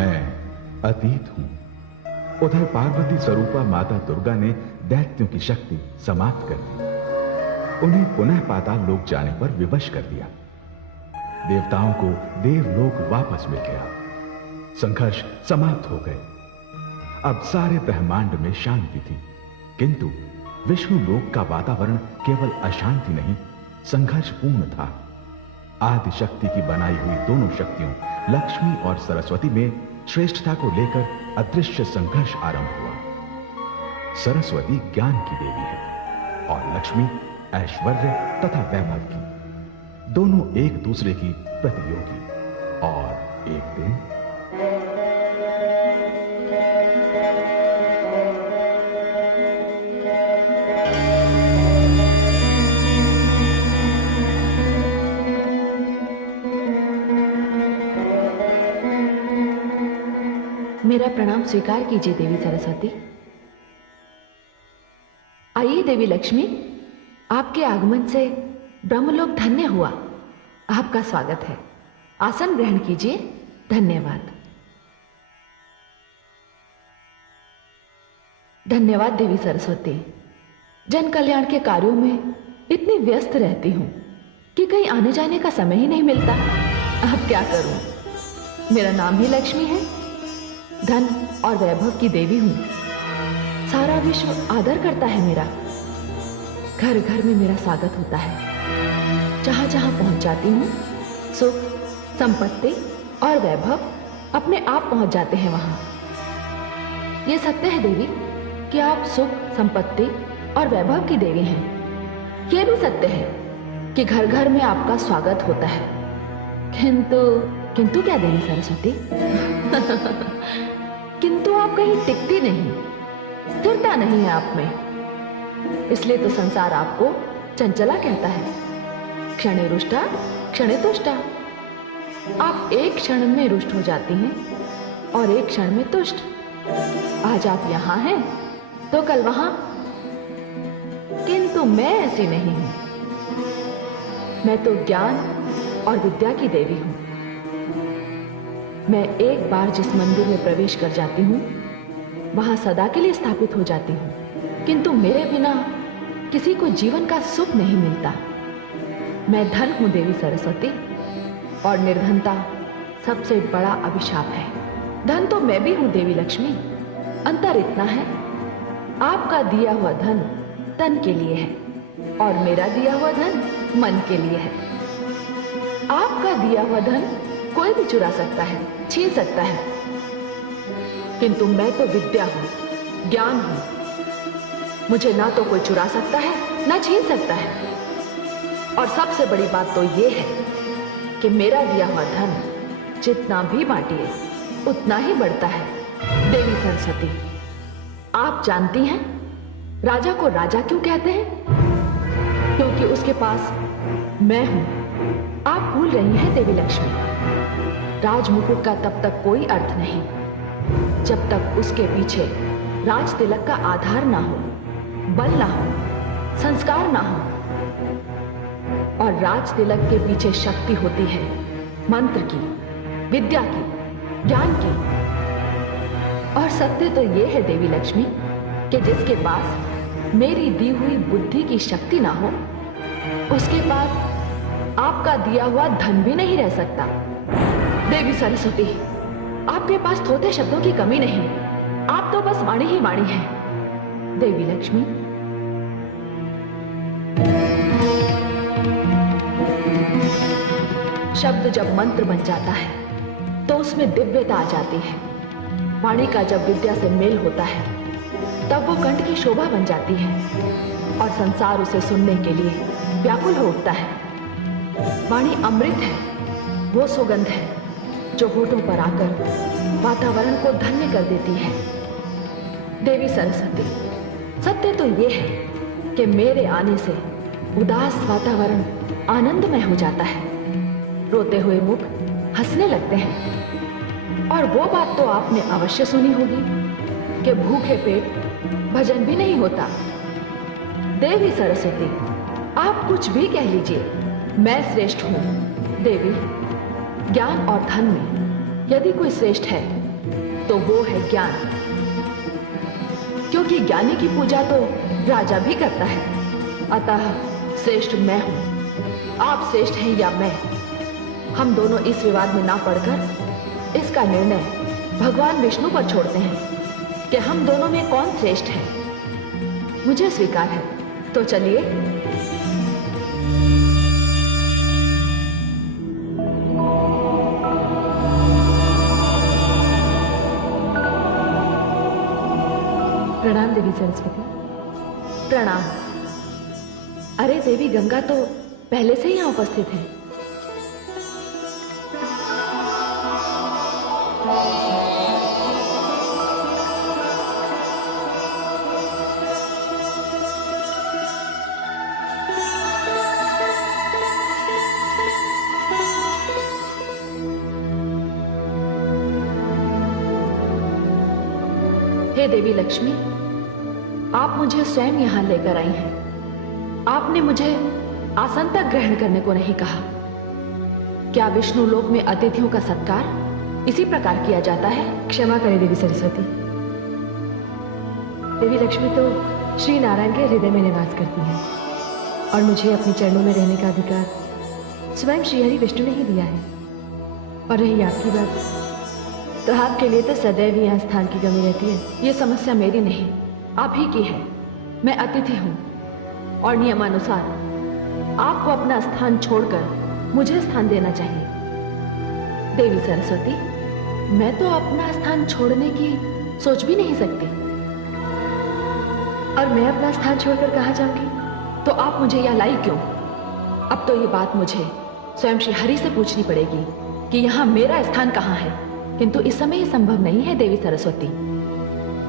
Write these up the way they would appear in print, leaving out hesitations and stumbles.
मैं अतीत हूं। उधर पार्वती स्वरूपा माता दुर्गा ने दैत्यों की शक्ति समाप्त कर दी, उन्हें पुनः पाताल लोक जाने पर विवश कर दिया। देवताओं को देवलोक वापस मिल गया, संघर्ष समाप्त हो गए। अब सारे ब्रह्मांड में शांति थी, किंतु विष्णु लोक का वातावरण केवल अशांति नहीं, संघर्षपूर्ण था। आदि शक्ति की बनाई हुई दोनों शक्तियों लक्ष्मी और सरस्वती में श्रेष्ठता को लेकर अदृश्य संघर्ष आरंभ हुआ। सरस्वती ज्ञान की देवी है और लक्ष्मी ऐश्वर्य तथा वैभव की, दोनों एक दूसरे की प्रतियोगी। और एक दिन मेरा प्रणाम स्वीकार कीजिए देवी सरस्वती। आइए देवी लक्ष्मी, आपके आगमन से ब्रह्मलोक धन्य हुआ। आपका स्वागत है, आसन ग्रहण कीजिए। धन्यवाद। धन्यवाद देवी सरस्वती। जन कल्याण के कार्यों में इतनी व्यस्त रहती हूं कि कहीं आने जाने का समय ही नहीं मिलता। अब क्या करूं, मेरा नाम ही लक्ष्मी है, धन और वैभव की देवी हूं। सारा विश्व आदर करता है मेरा, घर घर में मेरा स्वागत होता है। जहां जहां पहुंच जाती हूं, सुख, संपत्ति और वैभव अपने आप पहुंच जाते हैं वहां। यह सत्य है देवी कि आप सुख, संपत्ति और वैभव की देवी हैं। यह भी सत्य है कि घर घर में आपका स्वागत होता है। किंतु क्या देवी सरस्वती? किंतु आप कहीं टिकती नहीं, स्थिरता नहीं है आप में। इसलिए तो संसार आपको चंचला कहता है, क्षणे रुष्टा क्षणे तुष्टा। आप एक क्षण में रुष्ट हो जाती हैं और एक क्षण में तुष्ट। आज आप यहां हैं तो कल वहां, किंतु मैं ऐसी नहीं हूं। मैं तो ज्ञान और विद्या की देवी हूं। मैं एक बार जिस मंदिर में प्रवेश कर जाती हूं, वहां सदा के लिए स्थापित हो जाती हूं। किंतु मेरे बिना किसी को जीवन का सुख नहीं मिलता। मैं धन हूं देवी सरस्वती, और निर्धनता सबसे बड़ा अभिशाप है। धन तो मैं भी हूं देवी लक्ष्मी, अंतर इतना है, आपका दिया हुआ धन तन के लिए है और मेरा दिया हुआ धन मन के लिए है। आपका दिया हुआ धन कोई भी चुरा सकता है, छीन सकता है, किंतु मैं तो विद्या हूं, ज्ञान हूं। मुझे ना तो कोई चुरा सकता है, ना छीन सकता है। और सबसे बड़ी बात तो यह है कि मेरा दिया हुआ धन जितना भी बांटिए उतना ही बढ़ता है। देवी सरस्वती, आप जानती हैं राजा को राजा क्यों कहते हैं? क्योंकि उसके पास मैं हूं। आप भूल रही हैं देवी लक्ष्मी, राजमुकुट का तब तक कोई अर्थ नहीं जब तक उसके पीछे राज तिलक का आधार ना हो, बल ना हो, संस्कार ना हो। और राज तिलक के पीछे शक्ति होती है मंत्र की, विद्या की, ज्ञान की। और सत्य तो यह है देवी लक्ष्मी कि जिसके पास मेरी दी हुई बुद्धि की शक्ति ना हो, उसके पास आपका दिया हुआ धन भी नहीं रह सकता। देवी सरस्वती, आपके पास थोथे शब्दों की कमी नहीं, आप तो बस वाणी ही वाणी हैं। देवी लक्ष्मी, शब्द जब मंत्र बन जाता है तो उसमें दिव्यता आ जाती है। वाणी का जब विद्या से मेल होता है तब वो कंठ की शोभा बन जाती है और संसार उसे सुनने के लिए व्याकुल हो उठता है। वाणी अमृत है, वो सुगंध है जो होठों पर आकर वातावरण को धन्य कर देती है। देवी सरस्वती, सत्य तो ये है कि मेरे आने से उदास वातावरण आनंदमय हो जाता है, रोते हुए मुख हंसने लगते हैं। और वो बात तो आपने अवश्य सुनी होगी कि भूखे पेट भजन भी नहीं होता। देवी सरस्वती, आप कुछ भी कह लीजिए, मैं श्रेष्ठ हूं। देवी, ज्ञान और धन में यदि कोई श्रेष्ठ है तो वो है ज्ञान, क्योंकि ज्ञानी की पूजा तो राजा भी करता है। अतः श्रेष्ठ मैं हूं, आप श्रेष्ठ हैं या मैं, हम दोनों इस विवाद में ना पड़कर इसका निर्णय भगवान विष्णु पर छोड़ते हैं कि हम दोनों में कौन श्रेष्ठ है। मुझे स्वीकार है, तो चलिए। प्रणाम देवी सरस्वती। प्रणाम। अरे देवी गंगा तो पहले से ही यहां उपस्थित है। हे देवी लक्ष्मी, आप मुझे स्वयं यहां लेकर आई हैं। आपने मुझे आसन तक ग्रहण करने को नहीं कहा। क्या विष्णु लोक में अतिथियों का सत्कार इसी प्रकार किया जाता है? क्षमा करें देवी सरस्वती। देवी लक्ष्मी तो श्री नारायण के हृदय में निवास करती है और मुझे अपने चरणों में रहने का अधिकार स्वयं श्रीहरि विष्णु ने ही दिया है। और रही आपकी बात, तो आपके लिए तो सदैव ही यहाँ स्थान की कमी रहती है। ये समस्या मेरी नहीं, आप ही की है। मैं अतिथि हूं और नियमानुसार आपको अपना स्थान छोड़कर मुझे स्थान देना चाहिए। देवी सरस्वती, मैं तो अपना स्थान छोड़ने की सोच भी नहीं सकती। और मैं अपना स्थान छोड़कर कहाँ जाऊंगी? तो आप मुझे यहाँ लाई क्यों? अब तो ये बात मुझे स्वयं श्री हरि से पूछनी पड़ेगी कि यहाँ मेरा स्थान कहाँ है। किंतु इस समय ये संभव नहीं है देवी सरस्वती।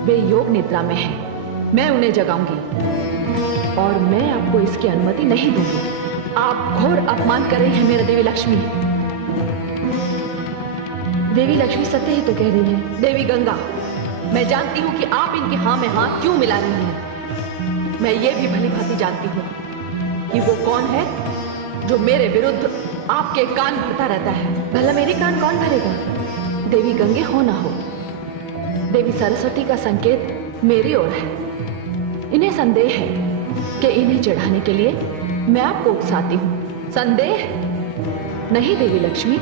वे योग निद्रा में हैं। मैं उन्हें जगाऊंगी और मैं आपको इसकी अनुमति नहीं दूंगी। आप घोर अपमान कर रही हैं मेरा देवी लक्ष्मी। देवी लक्ष्मी सत्य ही तो कह रही है। देवी गंगा, मैं जानती हूं कि आप इनकी हाँ में हाँ क्यों मिला रही हैं। मैं ये भी भली भांति जानती हूं कि वो कौन है जो मेरे विरुद्ध आपके कान भरता रहता है। भला मेरे कान कौन भरेगा? देवी गंगे हो ना हो, देवी सरस्वती का संकेत मेरी ओर है। इन्हें संदेह है कि इन्हें चढ़ाने के लिए मैं आपको उकसाती हूं। संदेह नहीं देवी लक्ष्मी,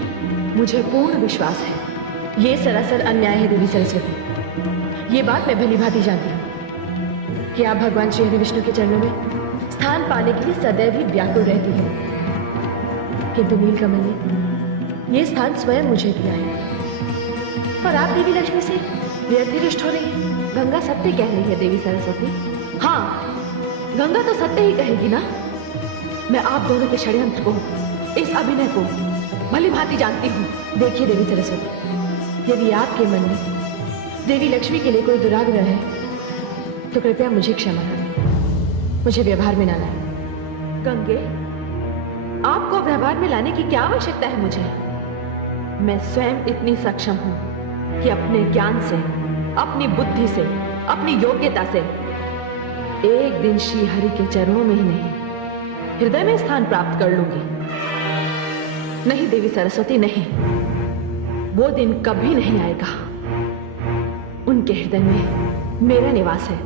मुझे पूर्ण विश्वास है। ये सरासर अन्याय है देवी सरस्वती। ये बात मैं भली भांति जानती हूँ कि आप भगवान श्री हरि विष्णु के चरणों में स्थान पाने के लिए सदैव ही व्याकुल रहती है। किंतु नीलकमल ने ये स्थान स्वयं मुझे दिया है और आप देवी लक्ष्मी से व्यर्थ ही रुष्ट हो रही है। गंगा सत्य कह रही है देवी सरस्वती। हाँ, गंगा तो सत्य ही कहेगी ना। मैं आप दोनों के षड्यंत्र को, इस अभिनय को भली भांति जानती हूँ। देखिए देवी सरस्वती, यदि आपके मन में देवी लक्ष्मी के लिए कोई दुराग्रह है तो कृपया मुझे क्षमा करें, मुझे व्यवहार में ना लाएं। गंगे, आपको व्यवहार में लाने की क्या आवश्यकता है मुझे? मैं स्वयं इतनी सक्षम हूं कि अपने ज्ञान से, अपनी बुद्धि से, अपनी योग्यता से एक दिन श्री हरि के चरणों में ही नहीं, हृदय में स्थान प्राप्त कर लूंगी। नहीं देवी सरस्वती, नहीं, वो दिन कभी नहीं आएगा। उनके हृदय में मेरा निवास है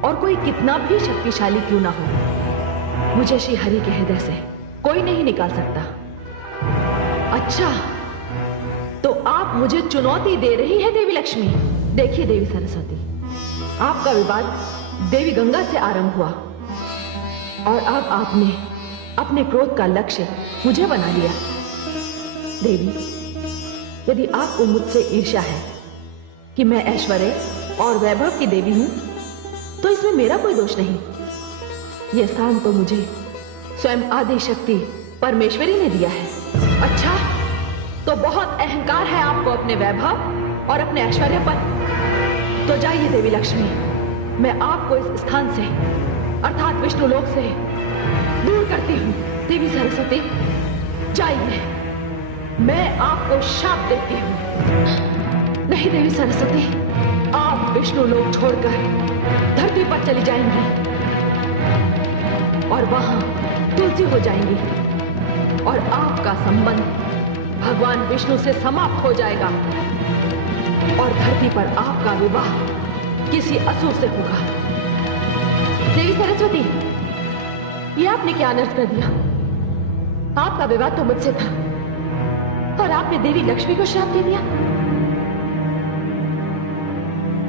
और कोई कितना भी शक्तिशाली क्यों ना हो, मुझे श्री हरि के हृदय से कोई नहीं निकाल सकता। अच्छा, तो आप मुझे चुनौती दे रही है देवी लक्ष्मी। देखिए देवी सरस्वती, आपका विवाद देवी गंगा से आरंभ हुआ और अब आपने अपने क्रोध का लक्ष्य मुझे बना लिया। देवी, यदि आपको मुझसे ईर्ष्या है कि मैं ऐश्वर्य और वैभव की देवी हूं, तो इसमें मेरा कोई दोष नहीं। यह स्थान तो मुझे स्वयं आदि शक्ति परमेश्वरी ने दिया है। अच्छा, तो बहुत अहंकार है आपको अपने वैभव और अपने ऐश्वर्य पर। तो जाइए देवी लक्ष्मी, मैं आपको इस स्थान से अर्थात विष्णु लोक से दूर करती हूं। देवी सरस्वती, जाइए, मैं आपको शाप देती हूं। नहीं देवी सरस्वती, आप विष्णु लोक छोड़कर धरती पर चली जाएंगी और वहां तुलसी हो जाएंगी और आपका संबंध भगवान विष्णु से समाप्त हो जाएगा। और धरती पर आपका विवाह किसी असुर से होगा। देवी सरस्वती, ये आपने क्या अनर्थ कर दिया? आपका विवाह तो मुझसे था और आपने देवी लक्ष्मी को श्राप दे दिया।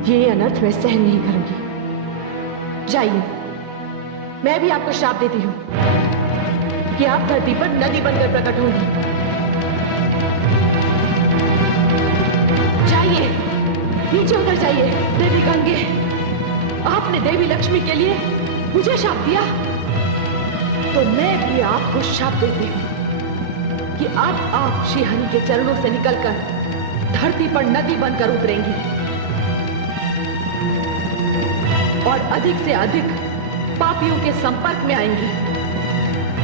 ये अनर्थ मैं सहन नहीं करूंगी। जाइए, मैं भी आपको श्राप देती हूं कि आप धरती पर नदी बनकर प्रकट होंगी। जाइए, नीचे उतर जाइए। देवी गंगे, आपने देवी लक्ष्मी के लिए मुझे श्राप दिया, तो मैं भी आपको श्राप देती हूं कि अब आप श्रीहरि के चरणों से निकलकर धरती पर नदी बनकर उतरेंगी और अधिक से अधिक पापियों के संपर्क में आएंगी।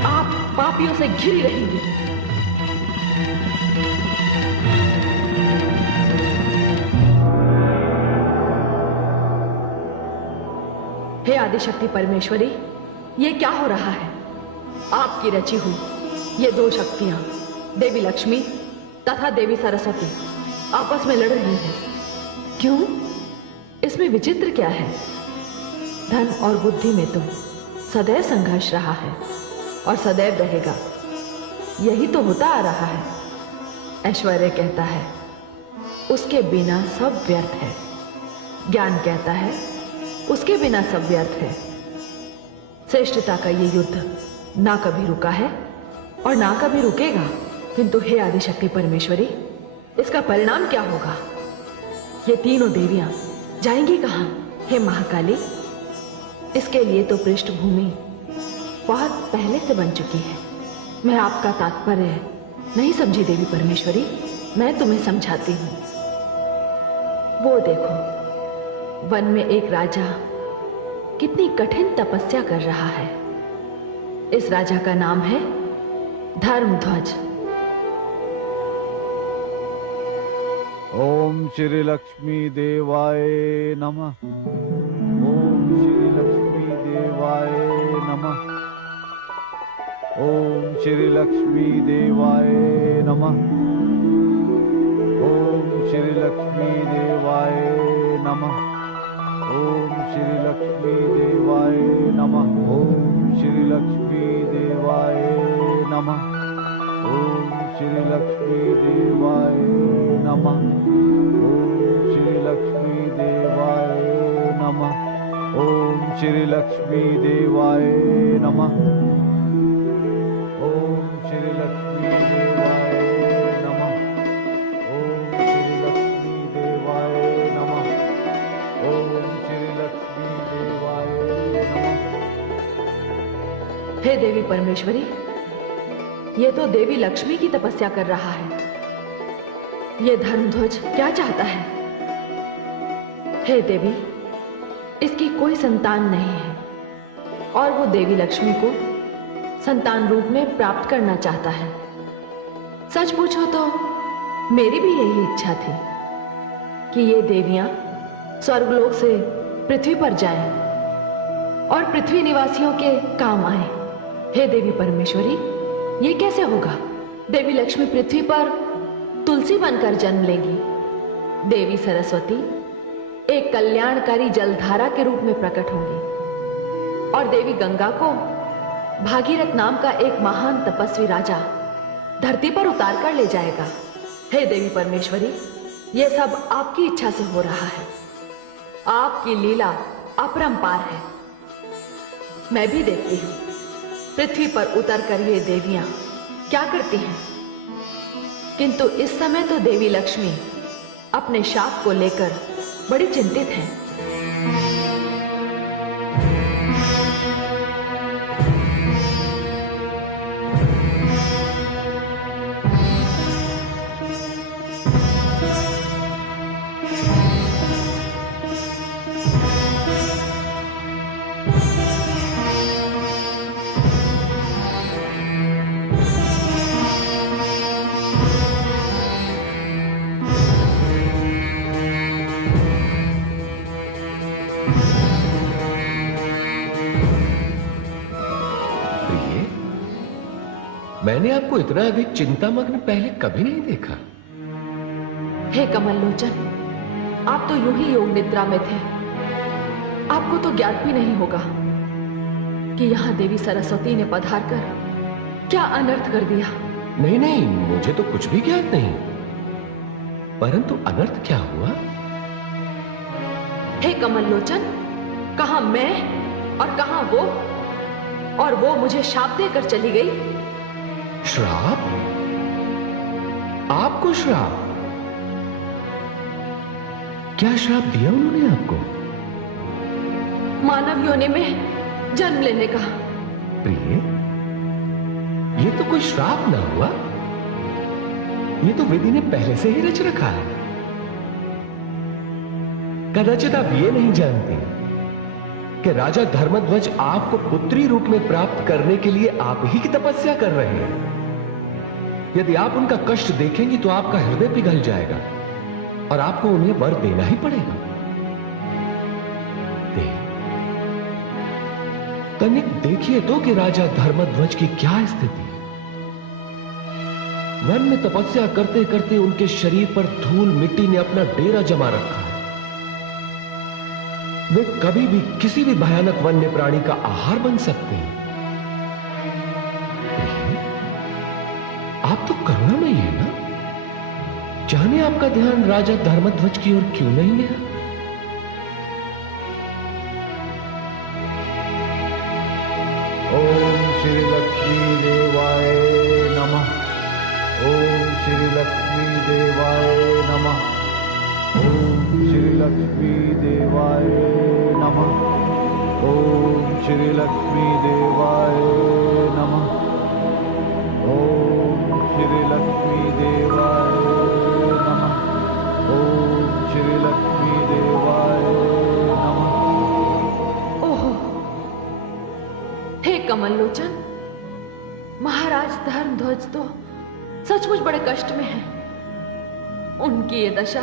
आप पापियों से घिरी रहेंगी। हे आदिशक्ति परमेश्वरी, ये क्या हो रहा है? आपकी रची हुई ये दो शक्तियां, देवी लक्ष्मी तथा देवी सरस्वती, आपस में लड़ रही हैं। क्यों? इसमें विचित्र क्या है? धन और बुद्धि में तो सदैव संघर्ष रहा है और सदैव रहेगा। यही तो होता आ रहा है। ऐश्वर्य कहता है उसके बिना सब व्यर्थ है। ज्ञान कहता है उसके बिना सब व्यर्थ है। श्रेष्ठता का ये युद्ध ना कभी रुका है और ना कभी रुकेगा। किंतु हे आदिशक्ति परमेश्वरी, इसका परिणाम क्या होगा? ये तीनों देवियां जाएंगी कहां? हे महाकाली, इसके लिए तो पृष्ठभूमि बहुत पहले से बन चुकी है। मैं आपका तात्पर्य नहीं समझी देवी परमेश्वरी, मैं तुम्हें समझाती हूं। वो देखो, वन में एक राजा कितनी कठिन तपस्या कर रहा है। इस राजा का नाम है धर्मध्वज। ओम श्री लक्ष्मी देवाय नमः। ओम श्री लक्ष्मी देवाय नमः। ओम श्री लक्ष्मी देवाय नमः। ओम श्री लक्ष्मी देवाय नमः। ओम श्री लक्ष्मी देवाय नमः। ओम श्री लक्ष्मी देवाय नमः। ओम श्री लक्ष्मी देवाय नमः। ओम श्री लक्ष्मी देवाय नमः। ओम श्री लक्ष्मी देवाय नमः। ओम श्री लक्ष्मी देवाय नमः। ओम श्री लक्ष्मी देवाय नमः। ओम श्री लक्ष्मी देवाय नमः। हे देवी परमेश्वरी, ये तो देवी लक्ष्मी की तपस्या कर रहा है। ये धर्मध्वज क्या चाहता है? हे देवी, इसकी कोई संतान नहीं है और वो देवी लक्ष्मी को संतान रूप में प्राप्त करना चाहता है। सच पूछो तो मेरी भी यही इच्छा थी कि ये देवियां स्वर्गलोक से पृथ्वी पर जाएं और पृथ्वी निवासियों के काम आए। हे देवी परमेश्वरी, ये कैसे होगा? देवी लक्ष्मी पृथ्वी पर तुलसी बनकर जन्म लेगी। देवी सरस्वती एक कल्याणकारी जलधारा के रूप में प्रकट होंगी और देवी गंगा को भागीरथ नाम का एक महान तपस्वी राजा धरती पर उतार कर ले जाएगा। हे देवी परमेश्वरी, यह सब आपकी इच्छा से हो रहा है। आपकी लीला अपरंपार है। मैं भी देखती हूं पृथ्वी पर उतर कर ये देवियां क्या करती हैं। किंतु इस समय तो देवी लक्ष्मी अपने शाप को लेकर बड़ी चिंतित हैं। मैंने आपको इतना अधिक चिंतामग्न पहले कभी नहीं देखा। हे कमल लोचन, आप तो यूं ही योग निद्रा में थे। आपको तो ज्ञात भी नहीं होगा कि यहां देवी सरस्वती ने पधार कर क्या अनर्थ कर दिया। नहीं नहीं, मुझे तो कुछ भी ज्ञात नहीं, परंतु अनर्थ क्या हुआ? हे कमल लोचन, कहां मैं और कहां वो, और वो मुझे शाप देकर चली गई। श्राप? आपको श्राप? क्या श्राप दिया उन्होंने आपको? मानव योनि में जन्म लेने का। प्रिय, ये तो कोई श्राप ना हुआ, ये तो विधि ने पहले से ही रच रखा है। कदाचित आप ये नहीं जानते कि राजा धर्मध्वज आपको पुत्री रूप में प्राप्त करने के लिए आप ही की तपस्या कर रहे हैं। यदि आप उनका कष्ट देखेंगी तो आपका हृदय पिघल जाएगा और आपको उन्हें वर देना ही पड़ेगा। तनिक देखिए तो कि राजा धर्मध्वज की क्या स्थिति है। वन में तपस्या करते करते उनके शरीर पर धूल मिट्टी ने अपना डेरा जमा रखा है। वे कभी भी किसी भी भयानक वन्य प्राणी का आहार बन सकते हैं। आप तो करुणामयी है ना? जाने आपका ध्यान राजा धर्मध्वज की ओर क्यों नहीं गया? ओम श्री लक्ष्मी देवाय नमः। ओम श्री लक्ष्मी देवाय नमः। ओम श्री लक्ष्मी देवाय नमः। ओम श्री लक्ष्मी देवाय नमः। ओम श्री लक्ष्मी देवाय नमः। ओम श्री लक्ष्मी देवाय नमः। ओहो, हे कमल लोचन, महाराज धर्मध्वज तो सचमुच बड़े कष्ट में हैं। उनकी ये दशा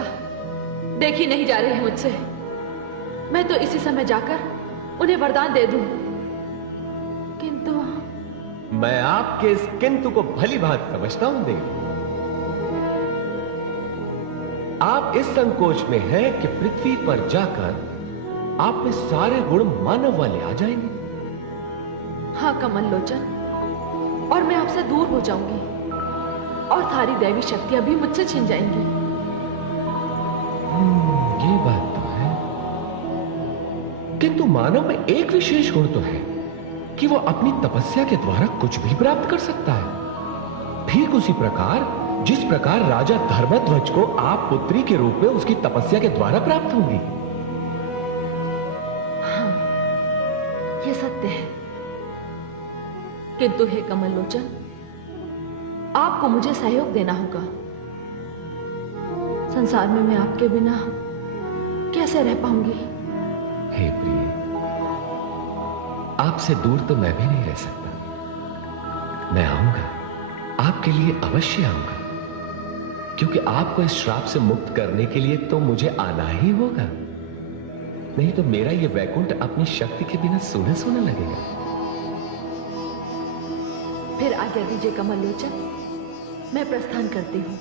देखी नहीं जा रही है मुझसे। मैं तो इसी समय जाकर उन्हें वरदान दे दूं, किंतु मैं आपके इस किंतु को भली भांति समझता हूं देवी। आप इस संकोच में हैं कि पृथ्वी पर जाकर आप में सारे गुण मानव वाले आ जाएंगे। हाँ कमल लोचन, और मैं आपसे दूर हो जाऊंगी और सारी दैवी शक्तियां भी मुझसे छिन जाएंगी। ये बात तो है, किंतु मानव में एक विशेष गुण तो है कि वो अपनी तपस्या के द्वारा कुछ भी प्राप्त कर सकता है। ठीक उसी प्रकार जिस प्रकार राजा धर्मध्वज को आप पुत्री के रूप में उसकी तपस्या के द्वारा प्राप्त होंगी। हाँ, ये सत्य है, किंतु हे कमल लोचन, आपको मुझे सहयोग देना होगा। संसार में मैं आपके बिना कैसे रह पाऊंगी? हे प्रिय, आपसे दूर तो मैं भी नहीं रह सकता। मैं आऊंगा, आपके लिए अवश्य आऊंगा, क्योंकि आपको इस श्राप से मुक्त करने के लिए तो मुझे आना ही होगा। नहीं तो मेरा यह वैकुंठ अपनी शक्ति के बिना सूना सूना लगेगा। फिर आज्ञा दीजिए कमल लोचन, मैं प्रस्थान करती हूं।